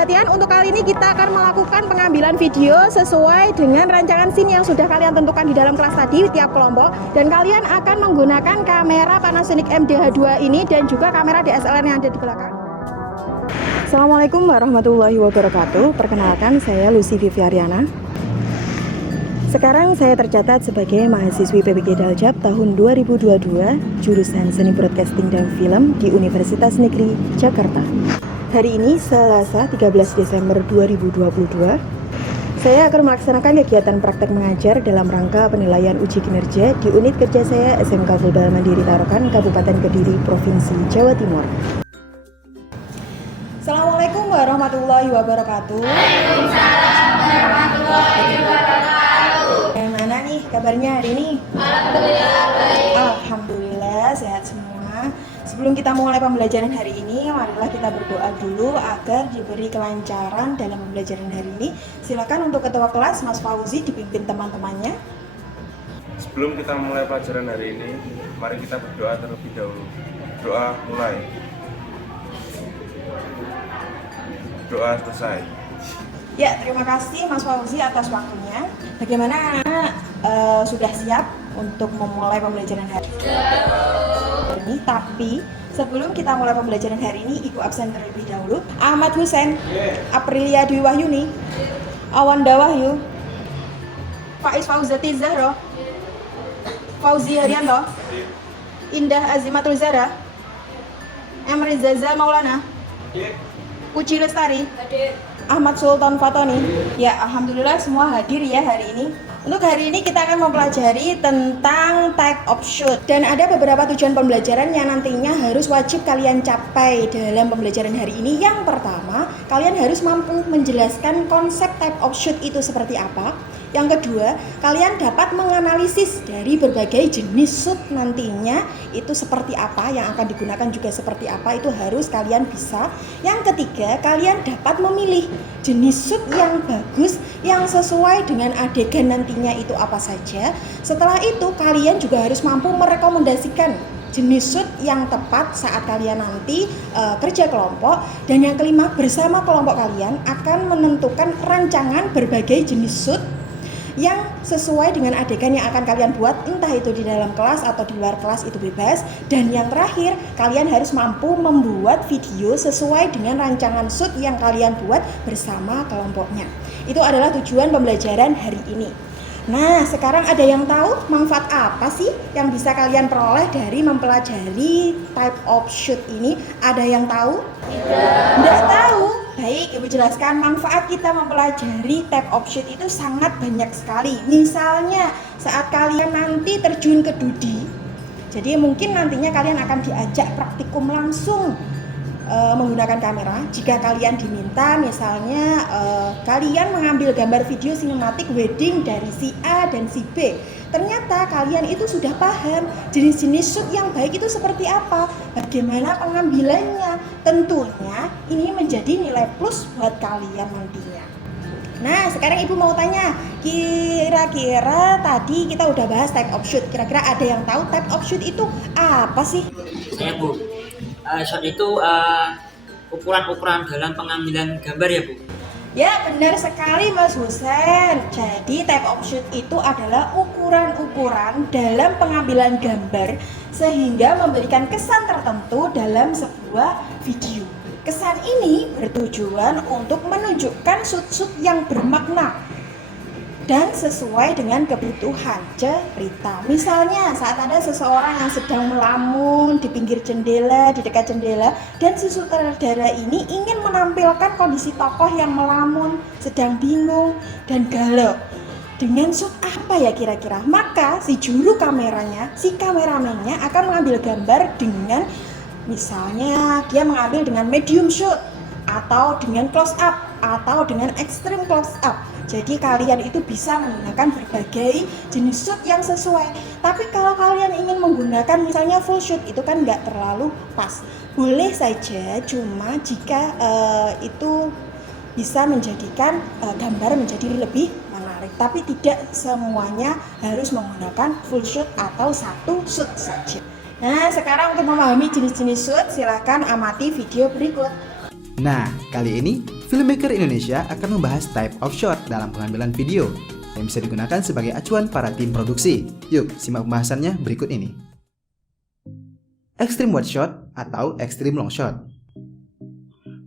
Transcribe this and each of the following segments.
perhatian, untuk kali ini kita akan melakukan pengambilan video sesuai dengan rancangan scene yang sudah kalian tentukan di dalam kelas tadi tiap kelompok. Dan kalian akan menggunakan kamera Panasonic MDH2 ini dan juga kamera DSLR yang ada di belakang. Assalamualaikum warahmatullahi wabarakatuh. Perkenalkan, saya Lucy Viviariana. Sekarang saya tercatat sebagai mahasiswi PPG Daljab tahun 2022, jurusan Seni Broadcasting dan Film di Universitas Negeri Jakarta. Hari ini Selasa 13 Desember 2022, saya akan melaksanakan kegiatan praktek mengajar dalam rangka penilaian uji kinerja di unit kerja saya SMK Fullbal Mandiri Tarokan, Kabupaten Kediri, Provinsi Jawa Timur. Assalamualaikum warahmatullahi wabarakatuh. Waalaikumsalam warahmatullahi wabarakatuh. Bagaimana nih kabarnya hari ini? Alhamdulillah baik. Alhamdulillah sehat semua. Sebelum kita mulai pembelajaran hari ini, marilah kita berdoa dulu agar diberi kelancaran dalam pembelajaran hari ini. Silakan untuk ketua kelas Mas Fauzi dipimpin teman-temannya. Sebelum kita mulai pelajaran hari ini, mari kita berdoa terlebih dahulu. Doa mulai. Doa selesai. Ya, terima kasih Mas Fauzi atas waktunya. Bagaimana anak sudah siap untuk memulai pembelajaran hari ini? Tapi sebelum kita mulai pembelajaran hari ini, Ibu absen terlebih dahulu. Ahmad Husen, Aprilia Dwi Wahyuni, Awanda Wahyu, Faiz Fauzati Zahro, Fauzi Haryanto, Indah Azimatul Zara, Emri Zaza Maulana, Uci Lestari, Ahmad Sultan Fatoni. Ya, alhamdulillah semua hadir ya hari ini. Untuk hari ini kita akan mempelajari tentang type of shoot. Dan ada beberapa tujuan pembelajaran yang nantinya harus wajib kalian capai dalam pembelajaran hari ini. Yang pertama, kalian harus mampu menjelaskan konsep type of shoot itu seperti apa. Yang kedua, kalian dapat menganalisis dari berbagai jenis shoot nantinya itu seperti apa, yang akan digunakan juga seperti apa, itu harus kalian bisa. Yang ketiga, kalian dapat memilih jenis shoot yang bagus, yang sesuai dengan adegan nantinya itu apa saja. Setelah itu, kalian juga harus mampu merekomendasikan jenis shoot yang tepat saat kalian nanti kerja kelompok. Dan yang kelima, bersama kelompok kalian akan menentukan rancangan berbagai jenis shoot yang sesuai dengan adegan yang akan kalian buat, entah itu di dalam kelas atau di luar kelas, itu bebas. Dan yang terakhir, kalian harus mampu membuat video sesuai dengan rancangan shoot yang kalian buat bersama kelompoknya. Itu adalah tujuan pembelajaran hari ini. Nah, sekarang ada yang tahu manfaat apa sih yang bisa kalian peroleh dari mempelajari type of shoot ini? Ada yang tahu? Tidak tahu? Baik, Ibu jelaskan. Manfaat kita mempelajari type of shoot itu sangat banyak sekali. Misalnya saat kalian nanti terjun ke Dudi, jadi mungkin nantinya kalian akan diajak praktikum langsung menggunakan kamera. Jika kalian diminta misalnya kalian mengambil gambar video sinematik wedding dari si A dan si B, ternyata kalian itu sudah paham jenis-jenis shoot yang baik itu seperti apa, bagaimana pengambilannya. Tentunya ini menjadi nilai plus buat kalian nantinya. Nah, sekarang Ibu mau tanya, kira-kira tadi kita udah bahas type of shoot, kira-kira ada yang tahu type of shoot itu apa sih? Saya Bu, shot itu ukuran-ukuran dalam pengambilan gambar ya Bu? Ya, benar sekali Mas Husen. Jadi type of shoot itu adalah ukuran-ukuran dalam pengambilan gambar sehingga memberikan kesan tertentu dalam sebuah video. Kesan ini bertujuan untuk menunjukkan shoot-shoot yang bermakna dan sesuai dengan kebutuhan cerita. Misalnya saat ada seseorang yang sedang melamun di pinggir jendela, di dekat jendela, dan si sutradara ini ingin menampilkan kondisi tokoh yang melamun, sedang bingung dan galau. Dengan shoot apa ya kira-kira? Maka si juru kameranya, si kameramennya akan mengambil gambar dengan, misalnya dia mengambil dengan medium shoot, atau dengan close up, atau dengan extreme close up. Jadi kalian itu bisa menggunakan berbagai jenis shoot yang sesuai. Tapi kalau kalian ingin menggunakan misalnya full shoot, itu kan nggak terlalu pas. Boleh saja, cuma jika itu bisa menjadikan gambar menjadi lebih menarik. Tapi tidak semuanya harus menggunakan full shoot atau satu shoot saja. Nah, sekarang untuk memahami jenis-jenis shoot, silakan amati video berikut. Nah, kali ini Filmmaker Indonesia akan membahas type of shot dalam pengambilan video yang bisa digunakan sebagai acuan para tim produksi. Yuk, simak pembahasannya berikut ini. Extreme wide shot atau extreme long shot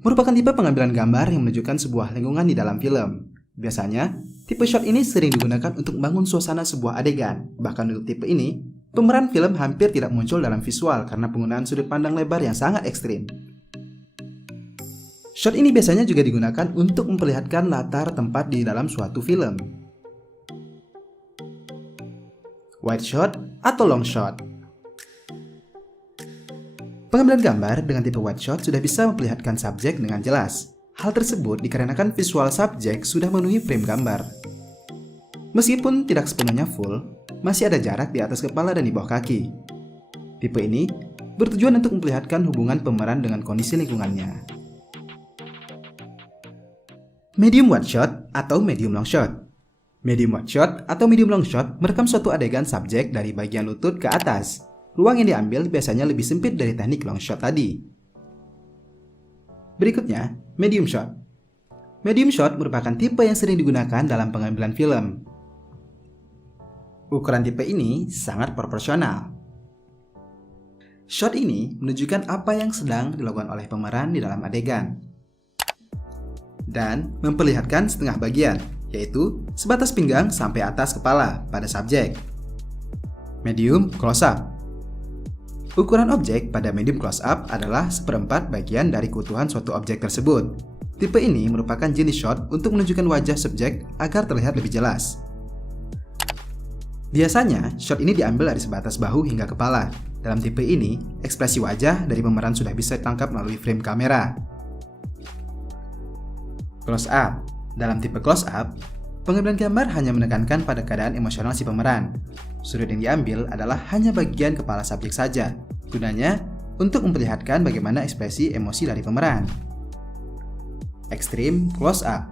merupakan tipe pengambilan gambar yang menunjukkan sebuah lingkungan di dalam film. Biasanya, tipe shot ini sering digunakan untuk membangun suasana sebuah adegan. Bahkan untuk tipe ini, pemeran film hampir tidak muncul dalam visual karena penggunaan sudut pandang lebar yang sangat ekstrim. Shot ini biasanya juga digunakan untuk memperlihatkan latar tempat di dalam suatu film. Wide shot atau long shot. Pengambilan gambar dengan tipe wide shot sudah bisa memperlihatkan subjek dengan jelas. Hal tersebut dikarenakan visual subjek sudah memenuhi frame gambar. Meskipun tidak sepenuhnya full, masih ada jarak di atas kepala dan di bawah kaki. Tipe ini bertujuan untuk memperlihatkan hubungan pemeran dengan kondisi lingkungannya. Medium wide shot atau medium long shot. Medium wide shot atau medium long shot merekam suatu adegan subjek dari bagian lutut ke atas. Ruang yang diambil biasanya lebih sempit dari teknik long shot tadi. Berikutnya, medium shot. Medium shot merupakan tipe yang sering digunakan dalam pengambilan film. Ukuran tipe ini sangat proporsional. Shot ini menunjukkan apa yang sedang dilakukan oleh pemeran di dalam adegan dan memperlihatkan setengah bagian, yaitu sebatas pinggang sampai atas kepala pada subjek. Medium close-up. Ukuran objek pada medium close-up adalah seperempat bagian dari keutuhan suatu objek tersebut. Tipe ini merupakan jenis shot untuk menunjukkan wajah subjek agar terlihat lebih jelas. Biasanya, shot ini diambil dari sebatas bahu hingga kepala. Dalam tipe ini, ekspresi wajah dari pemeran sudah bisa ditangkap melalui frame kamera. Close up. Dalam tipe close up, pengambilan gambar hanya menekankan pada keadaan emosional si pemeran. Sudut yang diambil adalah hanya bagian kepala subjek saja, gunanya untuk memperlihatkan bagaimana ekspresi emosi dari pemeran. Extreme close up.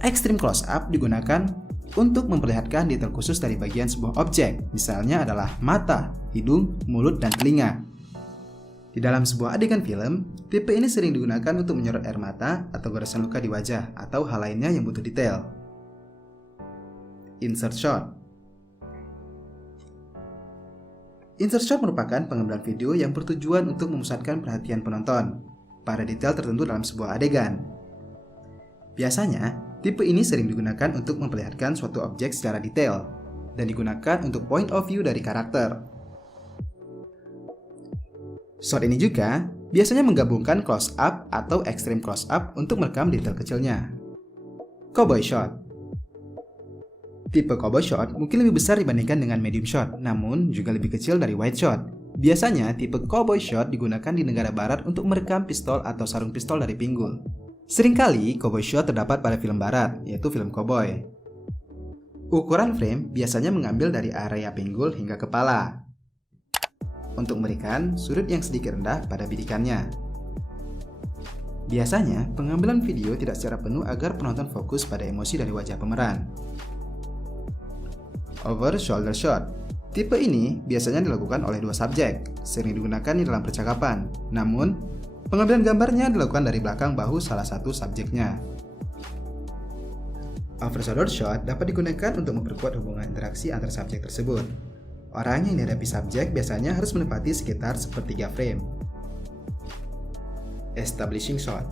Extreme close up digunakan untuk memperlihatkan detail khusus dari bagian sebuah objek, misalnya adalah mata, hidung, mulut, dan telinga. Di dalam sebuah adegan film, tipe ini sering digunakan untuk menyorot air mata atau goresan luka di wajah atau hal lainnya yang butuh detail. Insert shot. Insert shot merupakan pengambilan video yang bertujuan untuk memusatkan perhatian penonton pada detail tertentu dalam sebuah adegan. Biasanya, tipe ini sering digunakan untuk memperlihatkan suatu objek secara detail dan digunakan untuk point of view dari karakter. Shot ini juga biasanya menggabungkan close up atau extreme close up untuk merekam detail kecilnya. Cowboy shot. Tipe cowboy shot mungkin lebih besar dibandingkan dengan medium shot, namun juga lebih kecil dari wide shot. Biasanya tipe cowboy shot digunakan di negara barat untuk merekam pistol atau sarung pistol dari pinggul. Seringkali cowboy shot terdapat pada film barat, yaitu film cowboy. Ukuran frame biasanya mengambil dari area pinggul hingga kepala untuk memberikan sudut yang sedikit rendah pada bidikannya. Biasanya, pengambilan video tidak secara penuh agar penonton fokus pada emosi dari wajah pemeran. Over shoulder shot. Tipe ini biasanya dilakukan oleh dua subjek, sering digunakan di dalam percakapan. Namun, pengambilan gambarnya dilakukan dari belakang bahu salah satu subjeknya. Over shoulder shot dapat digunakan untuk memperkuat hubungan interaksi antar subjek tersebut. Orang yang dihadapi subjek biasanya harus menempati sekitar sepertiga frame. Establishing shot.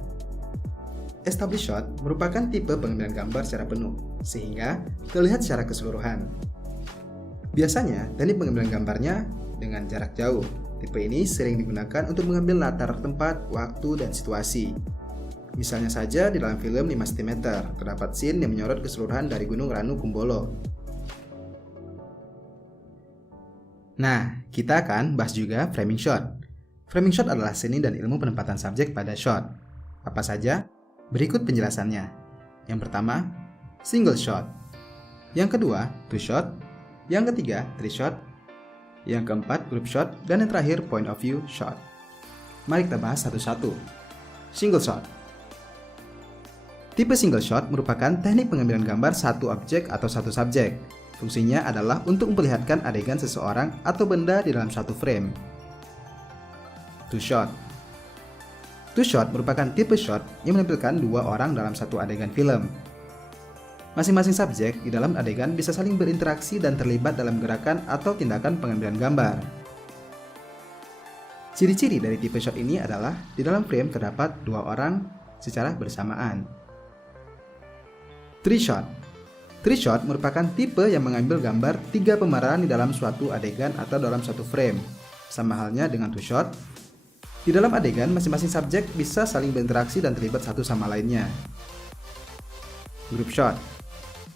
Established shot merupakan tipe pengambilan gambar secara penuh, sehingga terlihat secara keseluruhan. Biasanya, teknik pengambilan gambarnya dengan jarak jauh. Tipe ini sering digunakan untuk mengambil latar tempat, waktu, dan situasi. Misalnya saja di dalam film 5 cm, terdapat scene yang menyorot keseluruhan dari Gunung Ranu Kumbolo. Nah, kita akan bahas juga framing shot. Framing shot adalah seni dan ilmu penempatan subjek pada shot. Apa saja? Berikut penjelasannya. Yang pertama, single shot. Yang kedua, two shot. Yang ketiga, three shot. Yang keempat, group shot. Dan yang terakhir, point of view shot. Mari kita bahas satu-satu. Single shot. Tipe single shot merupakan teknik pengambilan gambar satu objek atau satu subjek. Fungsinya adalah untuk memperlihatkan adegan seseorang atau benda di dalam satu frame. Two shot. Two shot merupakan tipe shot yang menampilkan dua orang dalam satu adegan film. Masing-masing subjek di dalam adegan bisa saling berinteraksi dan terlibat dalam gerakan atau tindakan pengambilan gambar. Ciri-ciri dari tipe shot ini adalah di dalam frame terdapat dua orang secara bersamaan. Three shot. Three shot merupakan tipe yang mengambil gambar tiga pemeran di dalam suatu adegan atau dalam suatu frame. Sama halnya dengan two shot. Di dalam adegan, masing-masing subjek bisa saling berinteraksi dan terlibat satu sama lainnya. Group shot.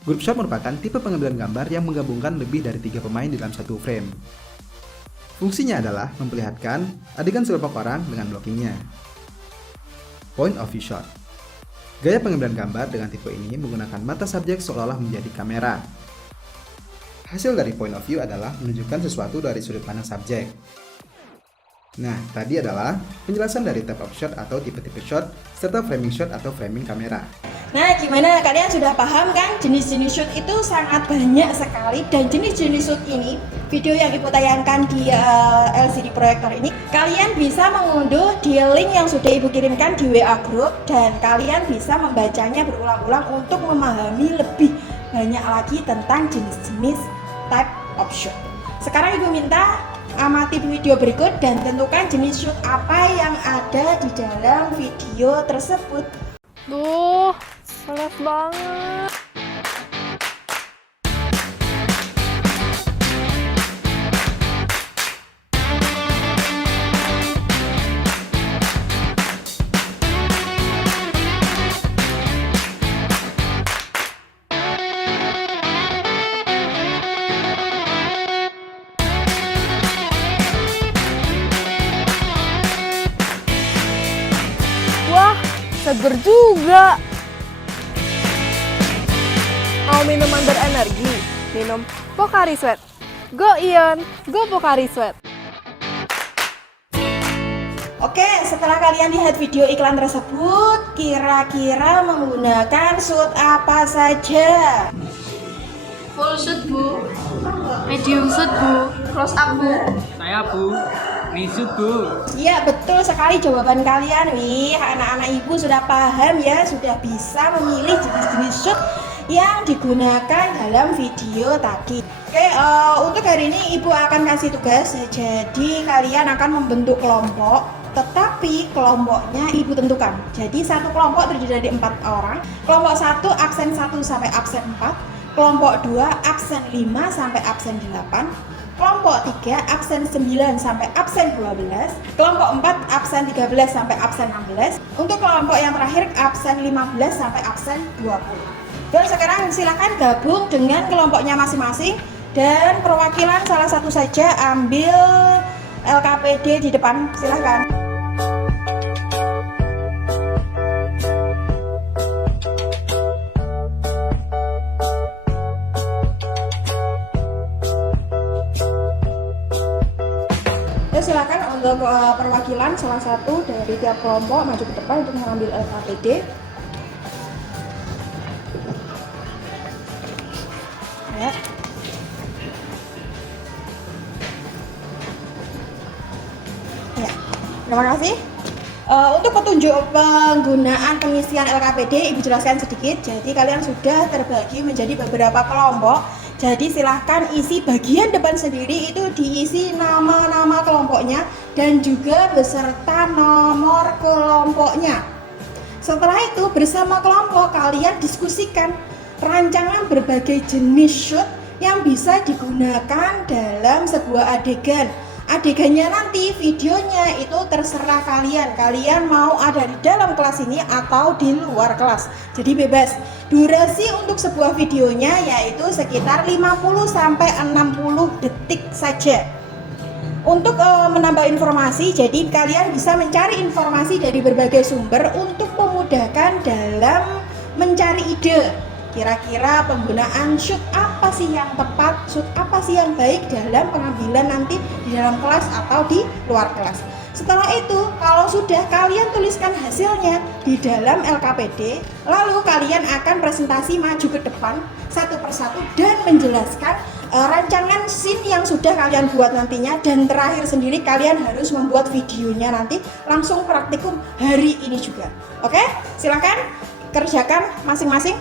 Group shot merupakan tipe pengambilan gambar yang menggabungkan lebih dari 3 pemain di dalam satu frame. Fungsinya adalah memperlihatkan adegan sekelompok orang dengan blockingnya. Point of view shot. Gaya pengambilan gambar dengan tipe ini menggunakan mata subjek seolah-olah menjadi kamera. Hasil dari point of view adalah menunjukkan sesuatu dari sudut pandang subjek. Nah, tadi adalah penjelasan dari type of shot atau tipe-tipe shot serta framing shot atau framing kamera. Nah, gimana? Kalian sudah paham kan? Jenis-jenis shoot itu sangat banyak sekali, dan jenis-jenis shoot ini, video yang Ibu tayangkan di LCD proyektor ini, kalian bisa mengunduh di link yang sudah Ibu kirimkan di WA group, dan kalian bisa membacanya berulang-ulang untuk memahami lebih banyak lagi tentang jenis-jenis type of shoot. Sekarang Ibu minta amati video berikut dan tentukan jenis shoot apa yang ada di dalam video tersebut. Duh, panas banget. Wah, seger juga. Mau minuman berenergi? Minum Pocari Sweat. Go Ion, go Pocari Sweat. Oke, setelah kalian lihat video iklan tersebut, kira-kira menggunakan shoot apa saja? Full shoot, Bu. Medium shoot, Bu. Close up, Bu. Saya Bu, Misut Bu. Iya, betul sekali jawaban kalian. Wih, anak-anak Ibu sudah paham ya, sudah bisa memilih jenis-jenis shoot yang digunakan dalam video tadi. Oke, untuk hari ini Ibu akan kasih tugas. Jadi kalian akan membentuk kelompok, tetapi kelompoknya Ibu tentukan. Jadi satu kelompok terdiri dari 4 orang. Kelompok 1 absen 1 sampai absen 4. Kelompok 2 absen 5 sampai absen 8. Kelompok 3 absen 9 sampai absen 12. Kelompok 4 absen 13 sampai absen 16. Untuk kelompok yang terakhir absen 15 sampai absen 20. Dan sekarang silakan gabung dengan kelompoknya masing-masing, dan perwakilan salah satu saja ambil LKPD di depan, silakan. Ya, silakan untuk perwakilan salah satu dari tiap kelompok maju ke depan untuk mengambil LKPD. Ya. Ya, terima kasih. Untuk petunjuk penggunaan pengisian LKPD, Ibu jelaskan sedikit. Jadi kalian sudah terbagi menjadi beberapa kelompok. Jadi silahkan isi bagian depan sendiri, itu diisi nama-nama kelompoknya dan juga beserta nomor kelompoknya. Setelah itu bersama kelompok kalian diskusikan rancangan berbagai jenis shoot yang bisa digunakan dalam sebuah adegan. Adegannya nanti, videonya itu terserah kalian. Kalian mau ada di dalam kelas ini atau di luar kelas. Jadi bebas. Durasi untuk sebuah videonya yaitu sekitar 50-60 detik saja. Untuk menambah informasi, jadi kalian bisa mencari informasi dari berbagai sumber untuk memudahkan dalam mencari ide. Kira-kira penggunaan shoot apa sih yang tepat, shoot apa sih yang baik dalam pengambilan nanti di dalam kelas atau di luar kelas. Setelah itu, kalau sudah kalian tuliskan hasilnya di dalam LKPD, lalu kalian akan presentasi maju ke depan satu persatu dan menjelaskan rancangan scene yang sudah kalian buat nantinya. Dan terakhir sendiri kalian harus membuat videonya nanti langsung praktikum hari ini juga. Oke, silakan kerjakan masing-masing.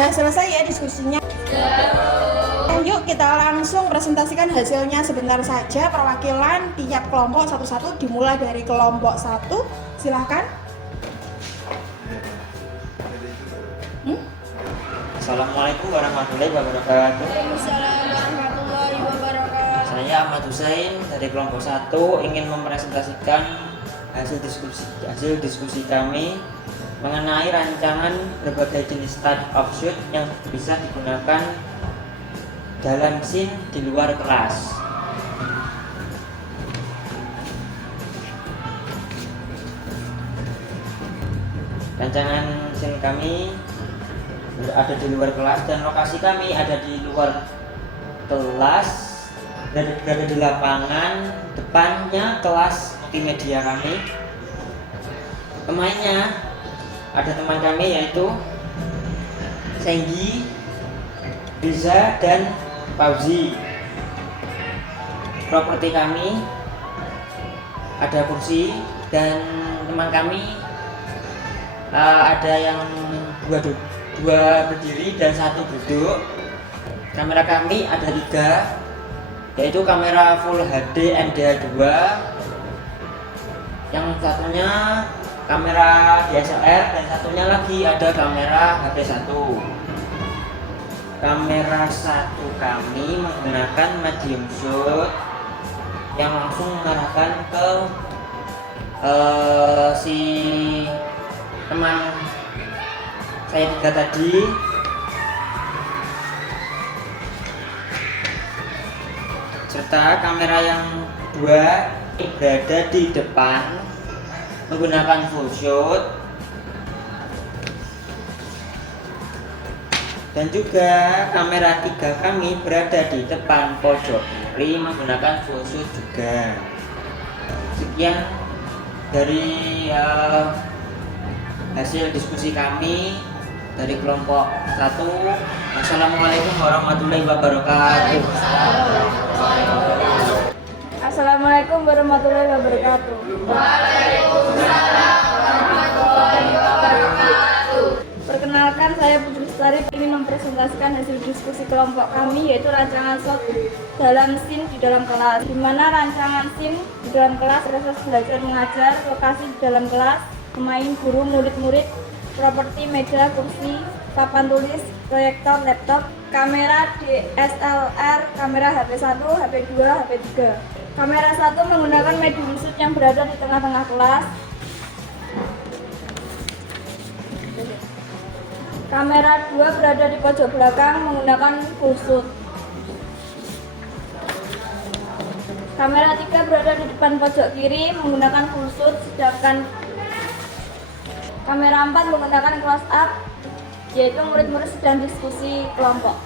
Sudah selesai ya diskusinya? Yuk kita langsung presentasikan hasilnya sebentar saja. Perwakilan tiap kelompok satu-satu, dimulai dari kelompok 1. Silahkan. Assalamualaikum warahmatullahi wabarakatuh. Saya Ahmad Husain dari kelompok 1 ingin mempresentasikan hasil diskusi kami mengenai rancangan berbagai jenis type of shoot yang bisa digunakan dalam scene di luar kelas. Rancangan scene kami ada di luar kelas dan lokasi kami ada di luar kelas, berada di lapangan depannya kelas multimedia kami. Pemainnya ada teman kami yaitu Senggi, Riza, dan Fauzi. Properti kami ada kursi dan teman kami ada yang dua berdiri dan 1 duduk. Kamera kami ada 3, yaitu kamera Full HD NDA2, yang satunya kamera DSLR, dan satunya lagi ada kamera HP1. Kamera 1 kami menggunakan medium shot yang langsung mengarahkan ke si teman saya 3 tadi. Serta kamera yang 2 berada di depan menggunakan full shot, dan juga kamera 3 kami berada di depan pojok kiri menggunakan full shot juga. Sekian dari hasil diskusi kami dari kelompok 1. Assalamualaikum warahmatullahi wabarakatuh. Assalamualaikum warahmatullahi wabarakatuh. Perkenalkan, saya Putri Lestari ingin mempresentasikan hasil diskusi kelompok kami, yaitu rancangan shot dalam scene di dalam kelas. Di mana rancangan scene di dalam kelas, proses belajar mengajar, lokasi di dalam kelas, pemain, guru, murid-murid, properti, meja, kursi, papan tulis, proyektor, laptop, kamera DSLR, kamera HP1, HP2, HP3. Kamera 1 menggunakan medium shoot yang berada di tengah-tengah kelas. Kamera 2 berada di pojok belakang menggunakan full shoot. Kamera 3 berada di depan pojok kiri menggunakan full shoot, sedangkan kamera 4 menggunakan close up, yaitu murid-murid sedang diskusi kelompok.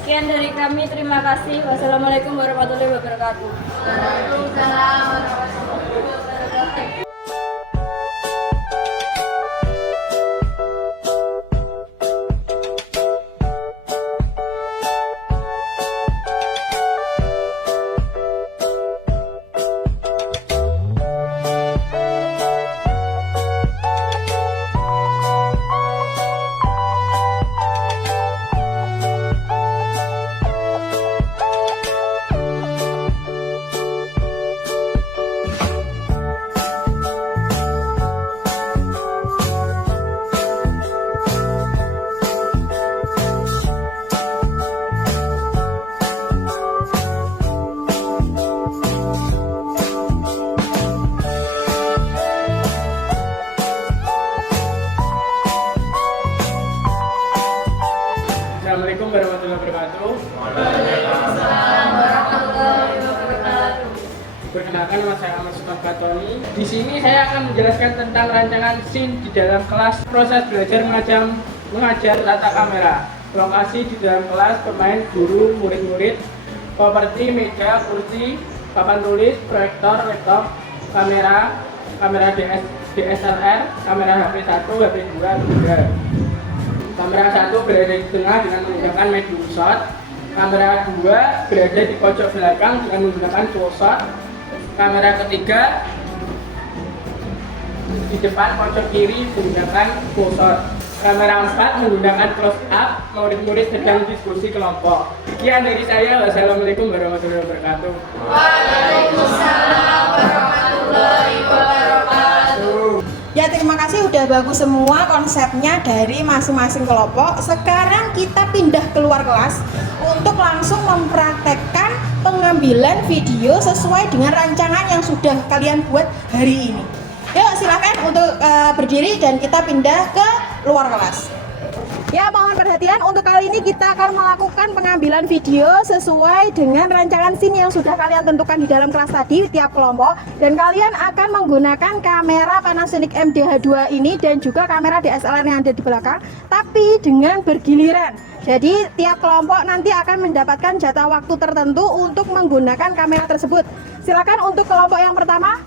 Sekian dari kami, terima kasih. Wassalamualaikum warahmatullahi wabarakatuh. Waalaikumsalam warahmatullahi wabarakatuh. Perkenalkan, nama saya Ahmad Sultan Fatoni. Di sini saya akan menjelaskan tentang rancangan scene di dalam kelas, proses belajar mengajar tata kamera, lokasi di dalam kelas, pemain, guru, murid-murid, properti, meja, kursi, papan tulis, proyektor, laptop, kamera DSLR, kamera HP 1, HP 2, 3. Kamera 1 berada di tengah dengan menggunakan medium shot. Kamera 2 berada di pojok belakang dengan menggunakan dual shot. Kamera ketiga di depan pojok kiri menggunakan full shot. Kamera 4 menggunakan close up, murid-murid sedang diskusi kelompok. Sekian dari saya. Wassalamualaikum warahmatullahi wabarakatuh. Waalaikumsalam warahmatullahi wabarakatuh. Ya, terima kasih udah bagus semua konsepnya dari masing-masing kelompok. Sekarang kita pindah keluar kelas untuk langsung mempraktekkan pengambilan video sesuai dengan rancangan yang sudah kalian buat hari ini. Yuk, silakan untuk berdiri dan kita pindah ke luar kelas. Ya, mohon perhatian, untuk kali ini kita akan melakukan pengambilan video sesuai dengan rancangan scene yang sudah kalian tentukan di dalam kelas tadi, tiap kelompok. Dan kalian akan menggunakan kamera Panasonic MDH2 ini dan juga kamera DSLR yang ada di belakang, tapi dengan bergiliran. Jadi tiap kelompok nanti akan mendapatkan jatah waktu tertentu untuk menggunakan kamera tersebut. Silakan untuk kelompok yang pertama.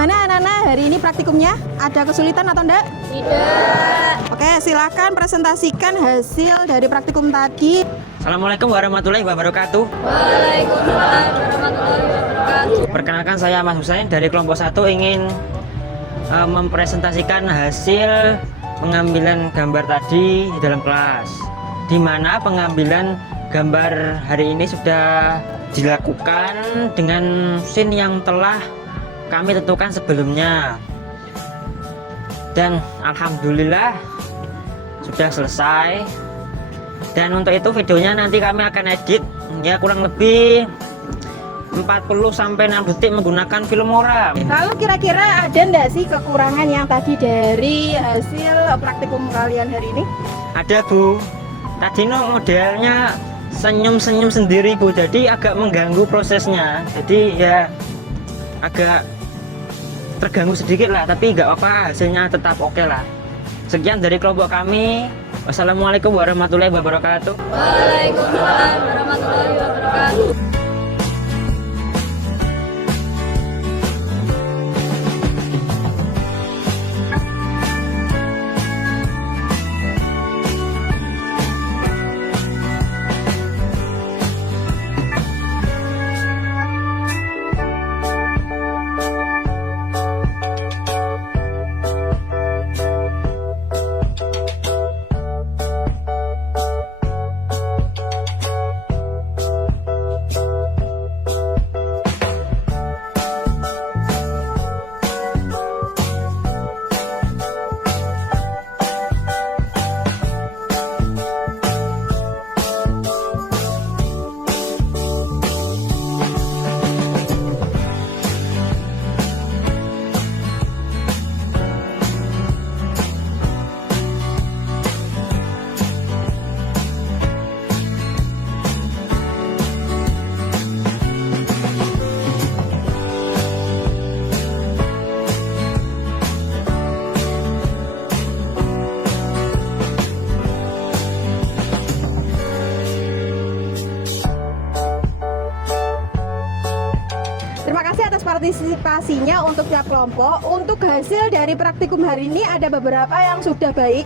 Bagaimana anak-anak hari ini praktikumnya? Ada kesulitan atau enggak? Tidak. Oke, silakan presentasikan hasil dari praktikum tadi. Assalamualaikum warahmatullahi wabarakatuh. Waalaikumsalam warahmatullahi wabarakatuh. Perkenalkan, saya Mas Husain dari kelompok 1 ingin mempresentasikan hasil pengambilan gambar tadi di dalam kelas, di mana pengambilan gambar hari ini sudah dilakukan dengan scene yang telah kami tentukan sebelumnya, dan alhamdulillah sudah selesai. Dan untuk itu videonya nanti kami akan edit ya kurang lebih 40-6 detik menggunakan Filmora. Lalu kira-kira ada enggak sih kekurangan yang tadi dari hasil praktikum kalian hari ini? Ada Bu, tadi modelnya senyum-senyum sendiri Bu, jadi agak mengganggu prosesnya, jadi ya agak terganggu sedikit lah, tapi nggak apa, hasilnya tetap oke lah. Sekian dari kelompok kami. Wassalamualaikum warahmatullahi wabarakatuh. Waalaikumsalam warahmatullahi wabarakatuh. Terima kasih atas partisipasinya untuk tiap kelompok. Untuk hasil dari praktikum hari ini ada beberapa yang sudah baik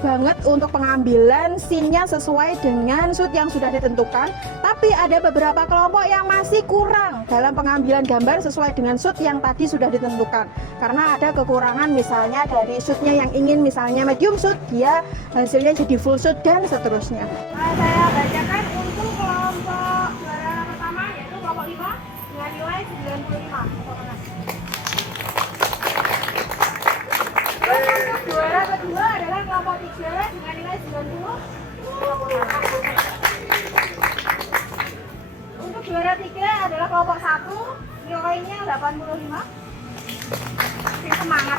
banget untuk pengambilan scene-nya sesuai dengan shoot yang sudah ditentukan. Tapi ada beberapa kelompok yang masih kurang dalam pengambilan gambar sesuai dengan shoot yang tadi sudah ditentukan. Karena ada kekurangan misalnya dari shootnya yang ingin misalnya medium shoot, dia hasilnya jadi full shoot dan seterusnya. Saya bacakan untuk kelompok juara pertama yaitu kelompok 5 dengan nilai 95. Untuk juara kedua adalah kelompok 3 dengan nilai 90. Untuk juara 3 adalah kelompok 1, nilainya 85. Semangat.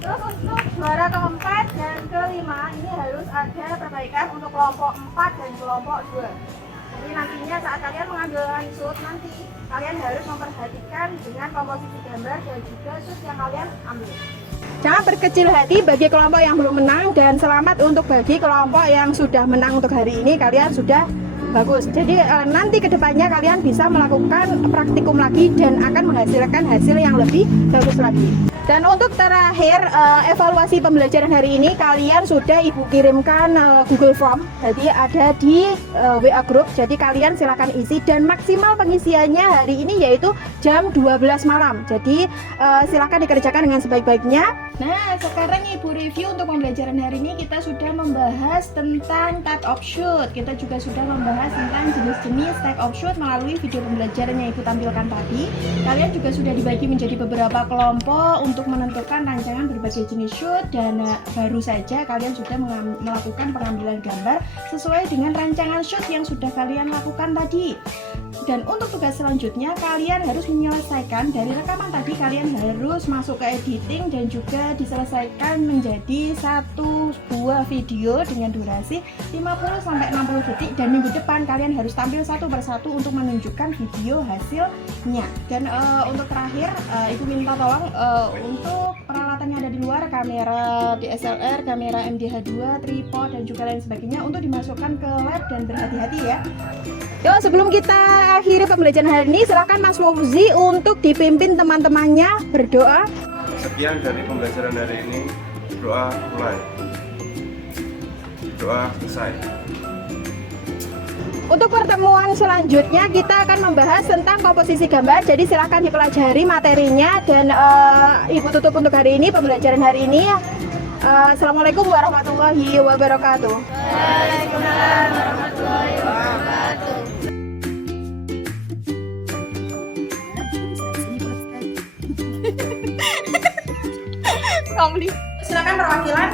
Terus untuk juara keempat dan kelima ini harus ada perbaikan untuk kelompok 4 dan kelompok 2. Jadi nantinya saat kalian mengambil shoot nanti kalian harus memperhatikan dengan komposisi gambar dan juga shoot yang kalian ambil. Jangan berkecil hati bagi kelompok yang belum menang, dan selamat untuk bagi kelompok yang sudah menang untuk hari ini. Kalian sudah bagus. Jadi nanti kedepannya kalian bisa melakukan praktikum lagi dan akan menghasilkan hasil yang lebih bagus lagi. Dan untuk terakhir evaluasi pembelajaran hari ini kalian sudah ibu kirimkan Google Form. Jadi ada di WA Group. Jadi kalian silakan isi dan maksimal pengisiannya hari ini yaitu jam 12 malam. Jadi silakan dikerjakan dengan sebaik-baiknya. Nah, sekarang Ibu review untuk pembelajaran hari ini kita sudah membahas tentang type of shoot. Kita juga sudah membahas tentang jenis-jenis type of shoot melalui video pembelajaran yang Ibu tampilkan tadi. Kalian juga sudah dibagi menjadi beberapa kelompok untuk menentukan rancangan berbagai jenis shoot, dan baru saja kalian sudah melakukan pengambilan gambar sesuai dengan rancangan shoot yang sudah kalian lakukan tadi. Dan untuk tugas selanjutnya kalian harus menyelesaikan dari rekaman tadi, kalian harus masuk ke editing dan juga diselesaikan menjadi satu buah video dengan durasi 50-60 detik, dan minggu depan kalian harus tampil satu persatu untuk menunjukkan video hasilnya. Dan untuk terakhir Ibu minta tolong untuk peralatan yang ada di luar, kamera DSLR, kamera MDH2, tripod dan juga lain sebagainya untuk dimasukkan ke lab dan berhati-hati ya. Yuk, sebelum kita akhiri pembelajaran hari ini, silakan Mas Fauzi untuk dipimpin teman-temannya berdoa. Sekian dari pembelajaran hari ini. Doa mulai. Doa selesai. Untuk pertemuan selanjutnya kita akan membahas tentang komposisi gambar. Jadi silakan dipelajari materinya dan Ibu tutup untuk hari ini pembelajaran hari ini. Assalamualaikum warahmatullahi wabarakatuh. Waalaikumsalam warahmatullahi wabarakatuh. Silakan perwakilan.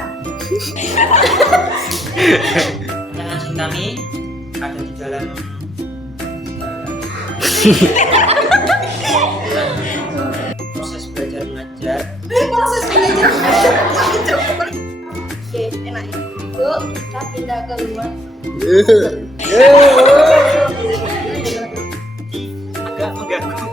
Rancangan sin kami ada di dalam proses belajar mengajar. Oke, enak ya. Yuk, kita pindah ke luar. Agak mengganggu.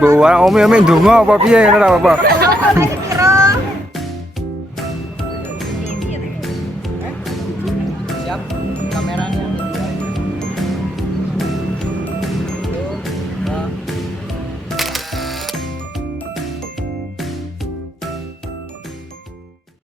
Bawa ome ndonga apa piye ngono ta, Bapak? Mikro